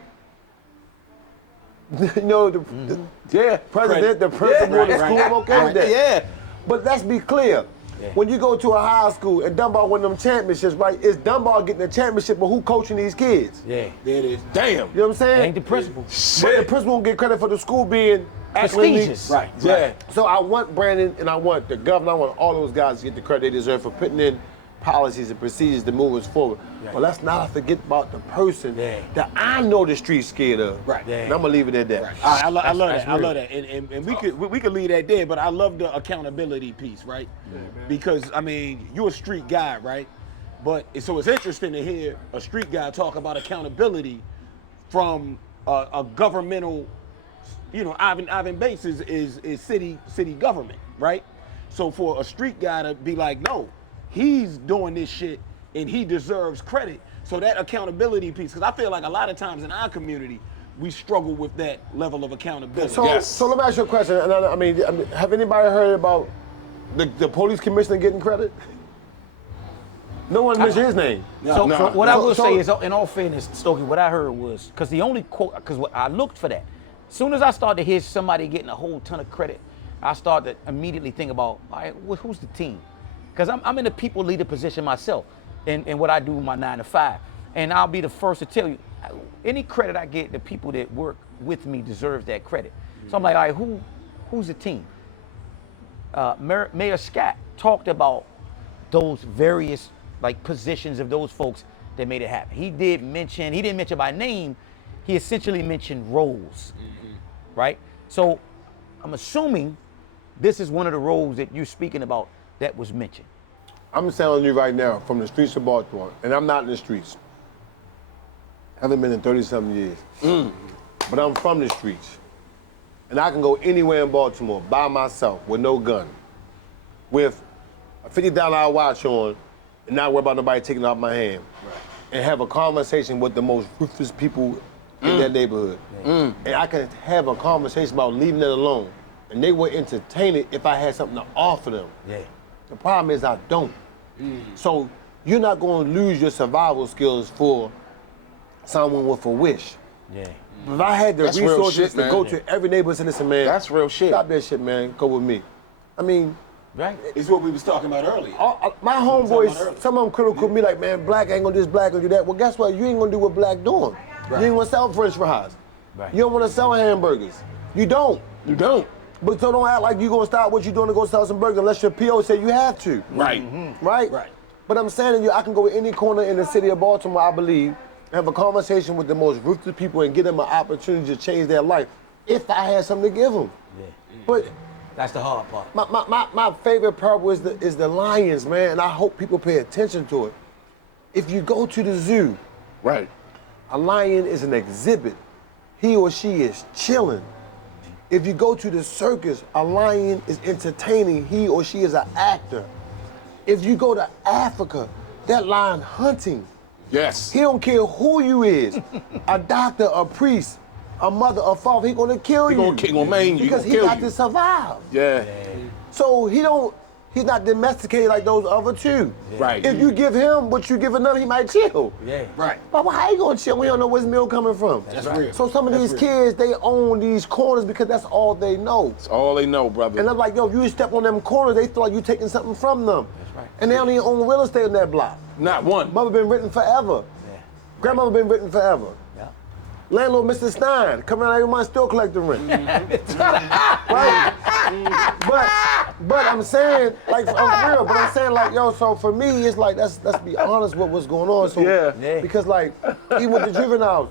you know, the president, the principal of the school. I'm okay with that. Yeah. But let's be clear. Yeah. When you go to a high school and Dunbar win them championships, right? It's Dunbar getting the championship, but who coaching these kids? Yeah. There it is. Damn. You know what I'm saying? Ain't the principal. But the principal won't get credit for the school being prestigious. Right. Yeah. So I want Brandon and I want the governor, I want all those guys to get the credit they deserve for putting in policies and procedures to move us forward. Yeah. But let's not forget about the person that I know the street's scared of. Right. Yeah. And I'm gonna leave it at that. Right. I love that. I love that. And we could leave that there, but I love the accountability piece, right? Yeah, because I mean, you're a street guy, right? But so it's interesting to hear a street guy talk about accountability from a governmental. You know, Ivan Bates is city government, right? So for a street guy to be like, no, he's doing this shit and he deserves credit. So that accountability piece, because I feel like a lot of times in our community, we struggle with that level of accountability. So let me ask you a question. And I mean, have anybody heard about the police commissioner getting credit? No one mentioned his name. So what I will say is, in all fairness, Stokey, what I heard was, because the only quote, because I looked for that. As soon as I started to hear somebody getting a whole ton of credit, I started to immediately think about, all right, who's the team? Because I'm in a people leader position myself in what I do with my 9 to 5. And I'll be the first to tell you, any credit I get, the people that work with me deserve that credit. So I'm like, all right, who's the team? Mayor Scott talked about those various positions of those folks that made it happen. He didn't mention by name, he essentially mentioned roles, right? So I'm assuming this is one of the roles that you're speaking about that was mentioned. I'm telling you right now, from the streets of Baltimore, and I'm not in the streets. I haven't been in 30-something years. But I'm from the streets. And I can go anywhere in Baltimore by myself with no gun, with a $50 watch on, and not worry about nobody taking it off my hand, and have a conversation with the most ruthless people in that neighborhood. And I can have a conversation about leaving it alone, and they will entertain it if I had something to offer them. Yeah. The problem is I don't. So you're not going to lose your survival skills for someone with a wish. Yeah. If I had the That's real resources shit, to man. go to every neighborhood and say, listen, man, That's real shit. Stop that shit, man. Go with me. I mean, Right. It's what we was talking about earlier. My homeboys, some of them critical of me like, man, black ain't gonna do this, black gonna do that. Well, guess what? You ain't gonna do what black doing. Right. You ain't gonna sell French fries. Right. You don't wanna sell hamburgers. You don't. You don't. But so don't act like you gonna stop what you doing to go sell some burgers unless your PO say you have to. Right. Right? Right. But I'm saying to you, I can go to any corner in the city of Baltimore, I believe, and have a conversation with the most ruthless people and give them an opportunity to change their life if I had something to give them. Yeah. But That's the hard part. my favorite parable is the lions, man, and I hope people pay attention to it. If you go to the zoo, Right. a lion is an exhibit. He or she is chilling. If you go to the circus, a lion is entertaining. He or she is an actor. If you go to Africa, that lion hunting. Yes. He don't care who you is. A doctor, a priest, a mother, a father, he gonna kill you. He gonna maim you. Because He he gonna got kill you. to survive. Yeah. So he's not domesticated like those other two. Right. If you give him what you give another, he might chill. Yeah. Right. But how you gonna chill? We don't know where his meal coming from. That's real. So some of That's these real. kids, they own these corners because that's all they know. That's all they know, brother. And I'm like, yo, if you step on them corners, they feel like you taking something from them. That's right. And they don't even own real estate in that block. Not one. Mother been written forever. Yeah. Grandmother been written forever. Yeah. Landlord, Mr. Stein, come around every month, still collecting rent. Right? But I'm saying, like, I'm real, but I'm saying, like, yo, so for me, it's like, let's be honest with what's going on. So, Yeah. Because, like, even with the juveniles,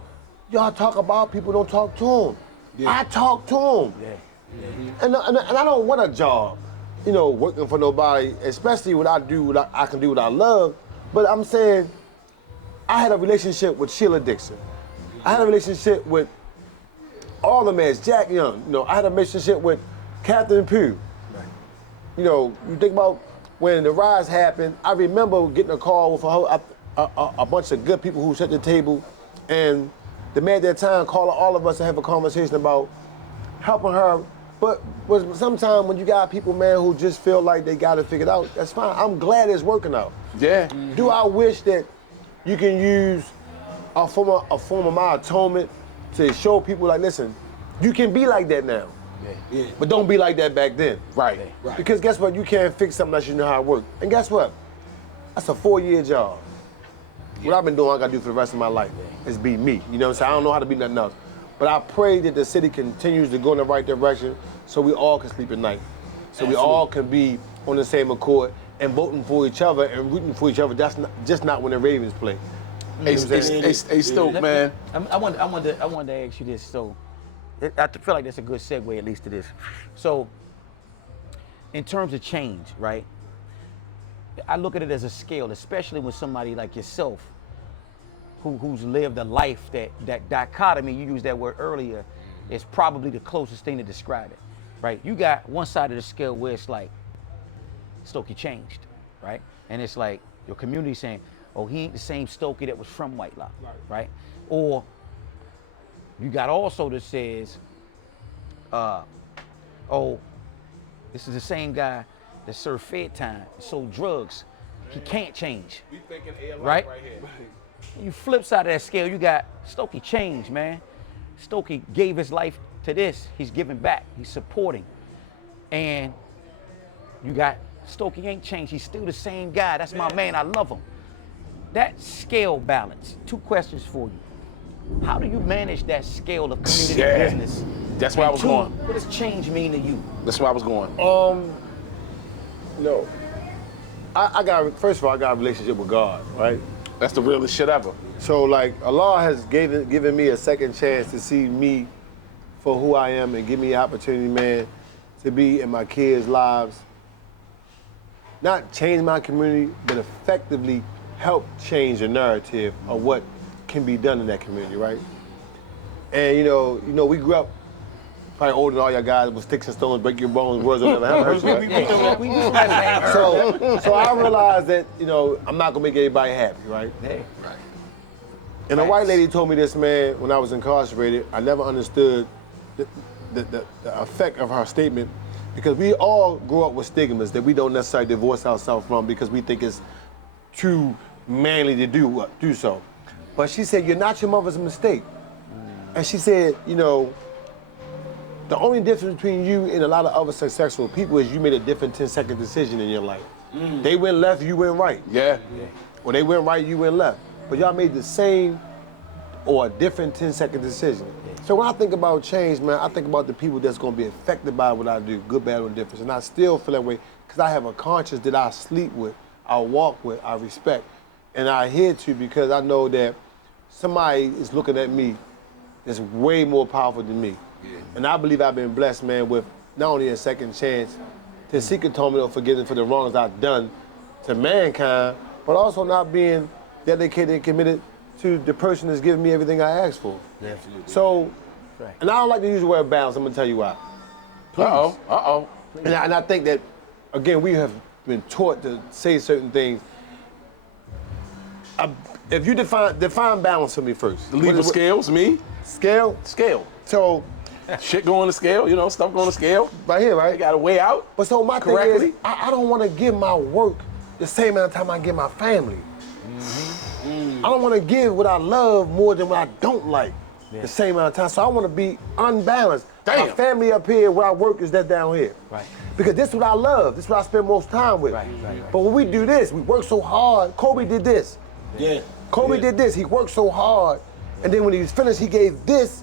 y'all talk about people, don't talk to them. Yeah. I talk to them. Yeah. And I don't want a job, you know, working for nobody, especially when I do what I can do what I love. But I'm saying, I had a relationship with Sheila Dixon. I had a relationship with all the men, Jack Young. You know, I had a relationship with Catherine Pugh. You know, you think about when the rise happened, I remember getting a call with a bunch of good people who set the table, and the man at that time called all of us to have a conversation about helping her. But sometimes when you got people, man, who just feel like they got it figured out, that's fine. I'm glad it's working out. Yeah. Do I wish that you can use a form of my atonement to show people, like, listen, you can be like that now. Yeah. But don't be like that back then. Right. Right. Because guess what? You can't fix something unless you know how it works. And guess what? That's a 4-year job. What I've been doing, I gotta do for the rest of my life is be me. You know what I'm saying? I don't know how to be nothing else. But I pray that the city continues to go in the right direction so we all can sleep at night. So we all can be on the same accord and voting for each other and rooting for each other. That's just not when the Ravens play. Hey, Stoke, man. I wanted to ask you this. So, I feel like that's a good segue, at least, to this. So, in terms of change, right? I look at it as a scale, especially with somebody like yourself, who's lived a life that dichotomy. You used that word earlier. Is probably the closest thing to describe it, right? You got one side of the scale where it's like, Stokey changed, right? And it's like your community saying, oh, he ain't the same Stokey that was from White Lock, right? Or you got also that says, oh, this is the same guy that served Fed time, sold drugs. He can't change, We thinking right? here. You flip side of that scale, you got Stokey changed, man. Stokey gave his life to this. He's giving back. He's supporting. And you got Stokey ain't changed. He's still the same guy. That's my man. I love him. That scale balance. 2 questions for you. How do you manage that scale of community business? That's where I was And 2, going. what does change mean to you? That's where I was going. No. First of all, I got a relationship with God, right? That's the realest shit ever. So, like, Allah has given me a second chance to see me for who I am and give me an opportunity, man, to be in my kids' lives. Not change my community, but effectively help change the narrative of what can be done in that community, right? And you know, we grew up probably older than all y'all guys with sticks and stones, break your bones, words will never hurt you. Right? We used to that same So I realized that, you know, I'm not gonna make everybody happy, right? Hey. And a white lady told me this, man, when I was incarcerated. I never understood the effect of her statement, because we all grew up with stigmas that we don't necessarily divorce ourselves from because we think it's too manly to do so. But she said, you're not your mother's mistake. And she said, you know, The only difference between you and a lot of other successful people is you made a different 10-second decision in your life. They went left, you went right. Yeah. Or they went right, you went left. But y'all made the same or a different 10-second decision. So when I think about change, man, I think about the people that's gonna be affected by what I do, good, bad, or different. And I still feel that way because I have a conscience that I sleep with, I walk with, I respect, and I adhere to because I know that somebody is looking at me that's way more powerful than me. Yeah. And I believe I've been blessed, man, with not only a second chance to seek atonement or forgiveness for the wrongs I've done to mankind, but also not being dedicated and committed to the person that's giving me everything I asked for. Absolutely. So, and I don't like to use the word balance, I'm gonna tell you why. Uh-oh. And I think that, again, we have been taught to say certain things. If you define balance for me first. The lever scales, me? Scale? Scale. So, shit going to scale, you know, stuff going to scale. right here, right? You got to weigh out. But so my thing correctly. is, I don't want to give my work the same amount of time I give my family. I don't want to give what I love more than what I don't like the same amount of time. So I want to be unbalanced. Damn. My family up here, where I work is that down here. Right. Because this is what I love. This is what I spend most time with. Right. But when we do this, we work so hard. Kobe did this. Yeah. Kobe did this. He worked so hard. And then when he was finished, he gave this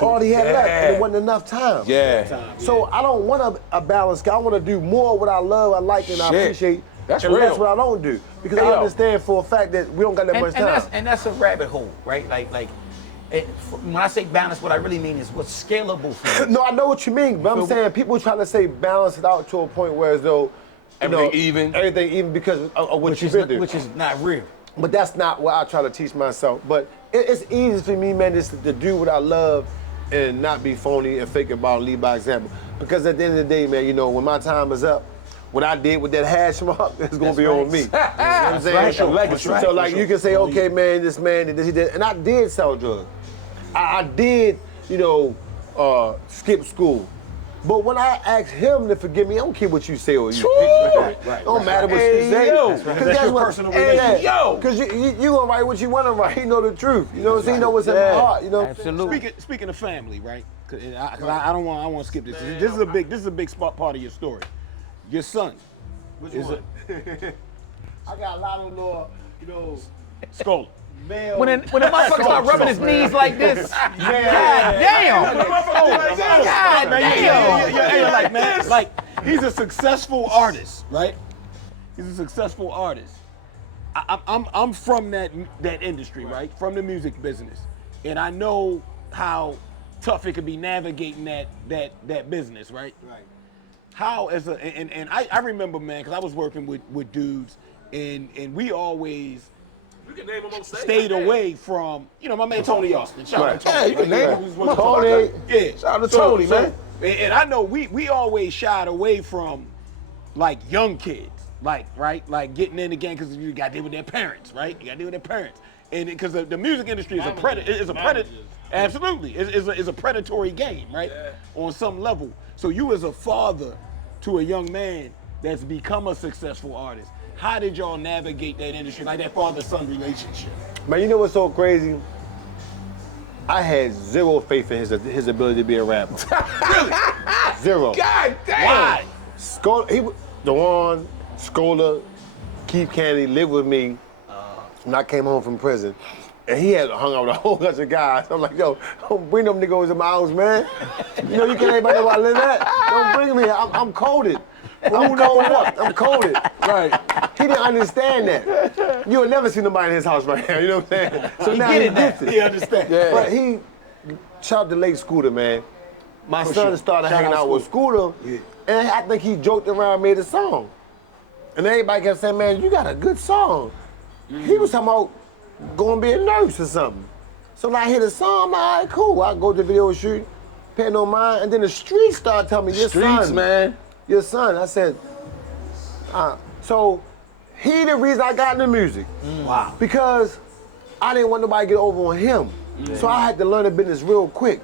all he had left. And it wasn't enough time. Yeah. So I don't want a balanced guy. I want to do more of what I love, I like, and I Shit. appreciate. That's and real. that's what I don't do. Because I Yo. understand for a fact that we don't got that much time. And that's a rabbit hole, right? When I say balance, what I really mean is what's scalable for you. No, I know what you mean, but I'm saying people trying to say balance it out to a point where as though Everything even? Everything even because of what you've is been through. which is not real. But that's not what I try to teach myself. But it's easy for me, man, just to do what I love and not be phony and fake about and lead by example. Because at the end of the day, man, you know, when my time is up, what I did with that hash mark is gonna be on me. You know what I'm saying? Right. Your legacy. So like you can say, okay, man, this man did this, he did, and I did sell drugs. I did, you know, skip school. But when I asked him to forgive me, I don't care what you say or you think. Right. Don't matter what you say. That's your personal relationship. Because you gonna write what you want to write. You know the truth. You know what I'm saying? You know what's in my heart. You know. Absolutely. Speaking of family, right? Cause I don't want to skip this. This is a big spot part of your story. Your son. Which one? I got a lot of little, you know, Scola. male. When the motherfucker start rubbing his knees like this, God damn. God damn. Like, man, like, he's a successful artist, right? He's a successful artist. I'm from that industry, right? From the music business, and I know how tough it could be navigating that business, right? Right. How and I remember, man, because I was working with dudes, and we always You can name them on stage. stayed away from, you know, my man Tony Austin. Shout out to Yeah, Tony. you can name him. He was one of the- Tony. Yeah. Shout out to Tony, man. And I know we always shied away from like young kids, like, right? Like getting in the game because you got to deal with their parents, right? You got to deal with their parents. And because the music industry is a predator. Absolutely. It's a predatory game, right? Yeah. On some level. So you as a father to a young man that's become a successful artist, how did y'all navigate that industry, like that father-son relationship? Man, you know what's so crazy? I had zero faith in his ability to be a rapper. Really? Zero. God damn. Why? Dewan, Scola, Keith Kennedy lived with me when I came home from prison. And he had hung out with a whole bunch of guys. I'm like, yo, don't bring them niggas in my house, man. You know, you can't everybody know where I live at. Don't bring them here. I'm coded. I'm coded up. I'm coded. Right. He didn't understand that. You will never see nobody in his house right now, you know what I'm saying? So now he gets it. He understands. Yeah. But he, shout out to late Scooter, man. My son started Shout hanging out out with Scooter, and I think he joked around, made a song. And everybody kept saying, man, you got a good song. He was talking about going to be a nurse or something. So when I hear the song, I'm like, all right, cool. I go to the video shoot, pay no mind, and then the streets started telling me, your Streets, son, man. your son. I said, so he the reason I got into music. Wow. Because I didn't want nobody to get over on him. So I had to learn the business real quick.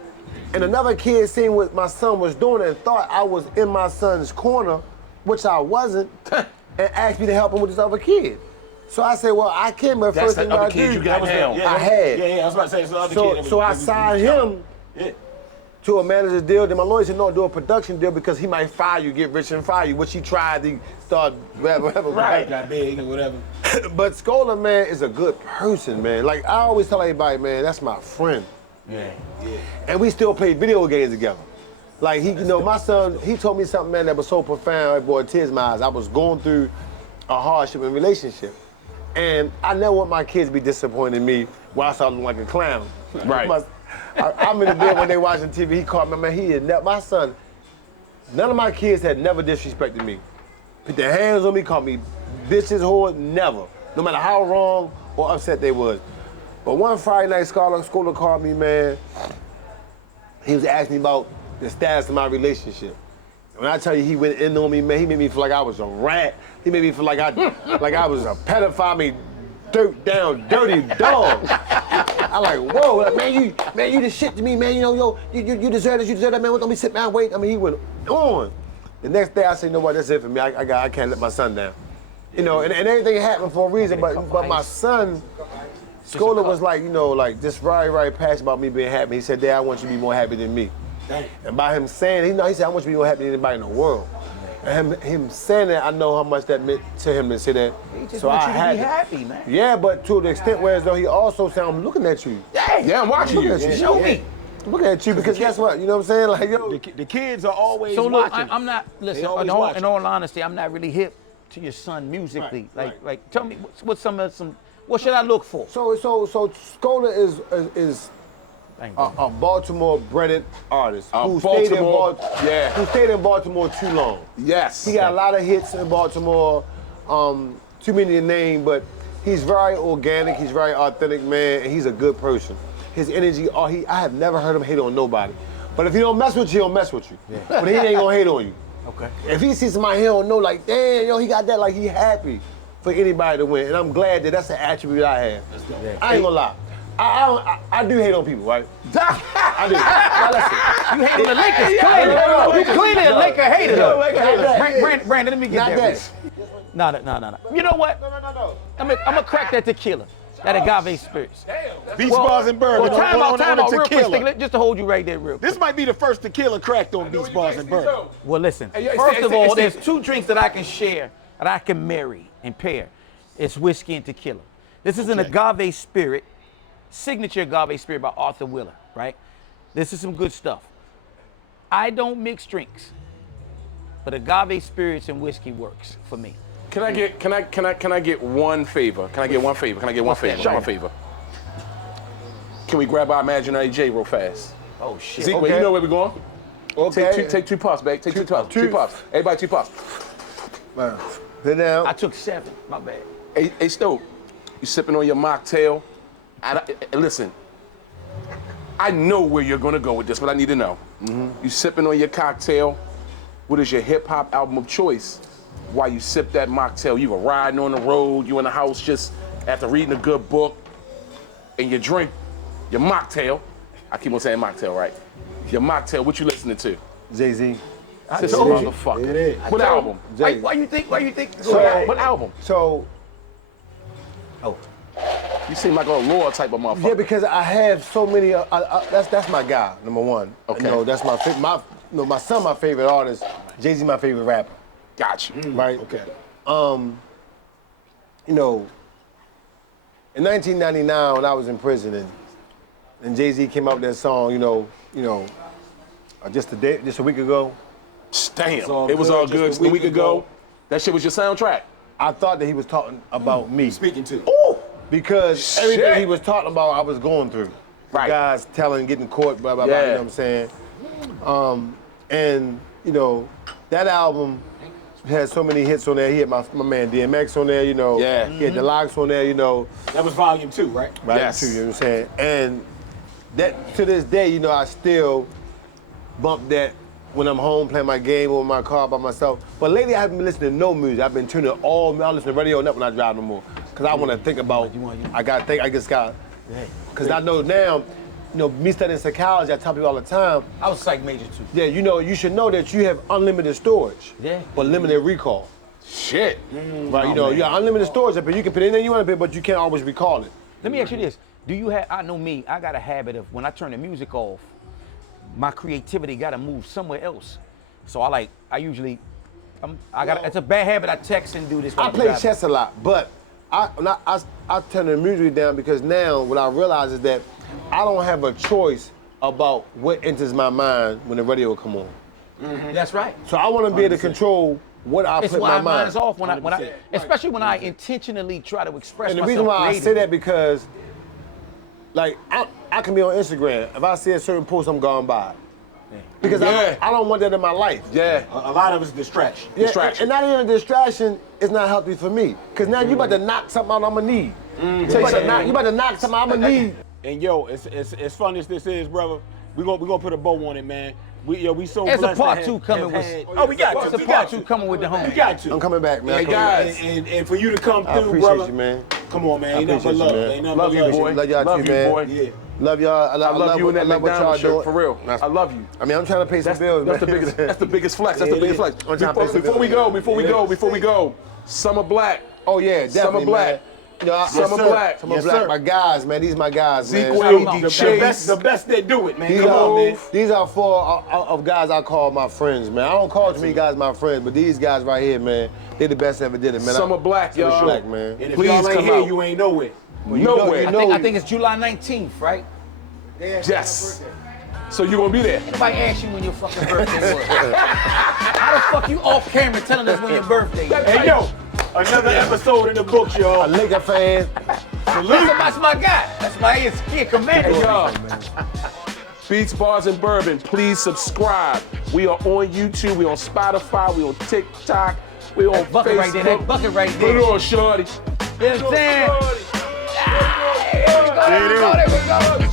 And another kid seen what my son was doing and thought I was in my son's corner, which I wasn't, and asked me to help him with this other kid. So I said, well, I can't, but That's first the thing other I kid do, you got down. I had. Yeah, I was about to say, it's the other kid. So I signed him, Yeah. to a manager's deal. Then my lawyer said, no, do a production deal because he might fire you, get rich and fire you, which he tried to start whatever. Right. Got big or whatever. But Scola, man, is a good person, man. Like, I always tell everybody, man, that's my friend. Yeah. And we still play video games together. Like, he, you know, my son, he told me something, man, that was so profound, it brought tears in my eyes. I was going through a hardship in relationship. And I never want my kids to be disappointed in me while I start looking like a clown. Right. I'm in the bed when they watching TV, he called me, man, he had never, my son, none of my kids had never disrespected me. Put their hands on me, called me bitches, whore, never. No matter how wrong or upset they was. But one Friday night, Scholar called me, man. He was asking me about the status of my relationship. When I tell you he went in on me, man, he made me feel like I was a rat. He made me feel like I was a pedophile, me down dirty dog. I'm like, whoa, like, man, you the shit to me, man. You know, you deserve this, you deserve that, man. Don't be sitting down, wait. I mean, he went on. The next day I said, you know what, that's it for me. I can't let my son down. You know, and everything happened for a reason, but my son, Scola was like, you know, like just very passionate about me being happy. He said, Dad, I want you to be more happy than me. And by him saying, he said, I want you to be more happy than anybody in the world. And him saying that, I know how much that meant to him to say that. He just so wants I you to had be happy, man. Yeah, but to the extent where as though he also said, I'm looking at you. Yeah, I'm watching you. Looking at you. Show me. I'm looking at you because guess what? You know what I'm saying? Like, yo. The kids are always So look, watching. I'm not, listen, always in watching. all honesty, I'm not really hip to your son musically. Like, tell me what what should I look for? So Scola is a Baltimore-bred artist who stayed in Baltimore too long. Yes. He got a lot of hits in Baltimore, too many to name, but he's very organic, he's very authentic, man, and he's a good person. His energy, I have never heard him hate on nobody. But if he don't mess with you, he'll mess with you. Yeah. But he ain't gonna hate on you. Okay. If he sees somebody he don't know, like, damn, yo, he got that, like, he happy for anybody to win. And I'm glad that that's an attribute I have. Yeah. I ain't gonna lie. I do hate on people, right? I do. Now listen. You hate on the Lakers, clearly. You clearly a Laker hater, though. Brandon, let me get Not that. No. You know what? No. I'm gonna crack that tequila, that agave spirits. Beach Bars and Bourbon. Well, time out, on real quick, tequila. Stick, just to hold you right there real quick. This might be the first tequila cracked on Beach Bars and Bourbon. Well, listen, Hey, first of all, it's- there's two drinks that I can share, that I can marry and pair. It's whiskey and tequila. This is an agave spirit, signature agave spirit by Arthur Wheeler, right? This is some good stuff. I don't mix drinks, but agave spirits and whiskey works for me. Can I get one favor? Can I get one favor? One favor. Can we grab our imaginary J real fast? Oh shit. Zeke, you know where we're going? Okay. Take two puffs, babe. Take two puffs. Two puffs. Everybody 2 puffs. Man. Sit down. I took 7, my bad. Hey, Stoke, you sipping on your mocktail? Listen, I know where you're gonna go with this, but I need to know. You sipping on your cocktail? What is your hip hop album of choice? While you sip that mocktail, you were riding on the road, you in the house just after reading a good book, and you drink your mocktail. I keep on saying mocktail, right? Your mocktail, what you listening to? Jay-Z. This told you. motherfucker. It is. What album? Why you think? What album? So, You seem like a lore type of motherfucker. yeah, because I have so many. That's my guy, number one. Okay. You know, that's my my son, my favorite artist. Jay-Z, my favorite rapper. Got you. Right. Okay. You know, in 1999 when I was in prison and Jay-Z came out with that song, just a week ago. Damn. all It was good all just good a week ago. That shit was your soundtrack. I thought that he was talking about me. Speaking to. Ooh. Because Shit. everything he was talking about, I was going through. Right. Guys telling, getting caught, blah, blah, blah, you know what I'm saying? And, that album had so many hits on there. He had my man DMX on there, Yeah. He had the Locks on there, That was volume 2, right? Right, Yes. too, you know what I'm saying? And that, to this day, I still bump that when I'm home playing my game or in my car by myself. But lately I haven't been listening to no music. I've been tuning I listen to radio not when I drive no more. Cause I want to think about, cause I know now, me studying psychology, I tell people all the time, I was psych major too. yeah, you should know that you have unlimited storage, Yeah. but limited recall. Shit. Right, you got unlimited storage up here. You can put anything you want to put, but you can't always recall it. Let me ask you this. Do you have, I know me, I got a habit of when I turn the music off, my creativity got to move somewhere else. So it's a bad habit. I text and do this. I play chess a lot, but I turn the music down because now what I realize is that I don't have a choice about what enters my mind when the radio come on. Mm-hmm. That's right. So I want to be able to control what I It's put in why my mind. mine's off when I especially when I intentionally try to express And the myself reason why creatively. I say that because, like, I can be on Instagram. If I see a certain post, I'm gone by. Because I don't want that in my life. Yeah. A lot of it's distraction. Yeah, and not even a distraction is not healthy for me. Because now you about to knock something out I'm gonna need. You about to knock something I'm gonna need. And yo, as fun as this is, brother, we gonna put a bow on it, man. We so There's a blessed. part to two have- coming have with. had- Oh, we got to. There's a part two coming with the home. We got to. I'm coming back, man. Hey, guys. And for you to come I through, appreciate brother. you, man. Come on, man. Ain't nothing but appreciate you, love. man. Ain't nothing Love but you, love. boy. Love y'all Love too, you, man. boy. Yeah. Love y'all. I love you in that I love what y'all McDonald's shirt, doing. for real. I love you. I mean, I'm trying to pay some bills, That's man. the biggest flex. That's the biggest flex. I'm trying to pay some Before we bills. go, before we go, Summer Black. Oh yeah, definitely, Summer Black. man. You know, Summer sir. Black. Summer Yes, Black. sir. My guys, man. These are my guys, man. Sequel, The Chase. best that do it, man. These Come on, man. These are four of guys I call my friends, man. I don't call too many guys my friends, but these guys right here, man, they the best ever did it, man. Summer Black, Summer y'all. Black, man. And if Please y'all ain't come here, out. you ain't nowhere. Nowhere. I think it's July 19th, right? Yes. So you gonna be there? Anybody ask you when your fucking birthday was? How the fuck you off camera telling us when your birthday is? Hey, yo, another episode in the books, A y'all. Laker fan. That's my guy. That's my he a commander. Hey, y'all. Beats, Bars, and Bourbon, please subscribe. We are on YouTube, we on Spotify, we on TikTok, we on bucket Facebook. right there, that bucket right Put there. it on, shorty. You know what I'm saying? Shorty. There we go, there we go.